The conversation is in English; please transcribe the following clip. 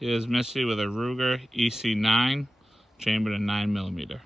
Here's Missy with a Ruger EC9, chambered in 9mm.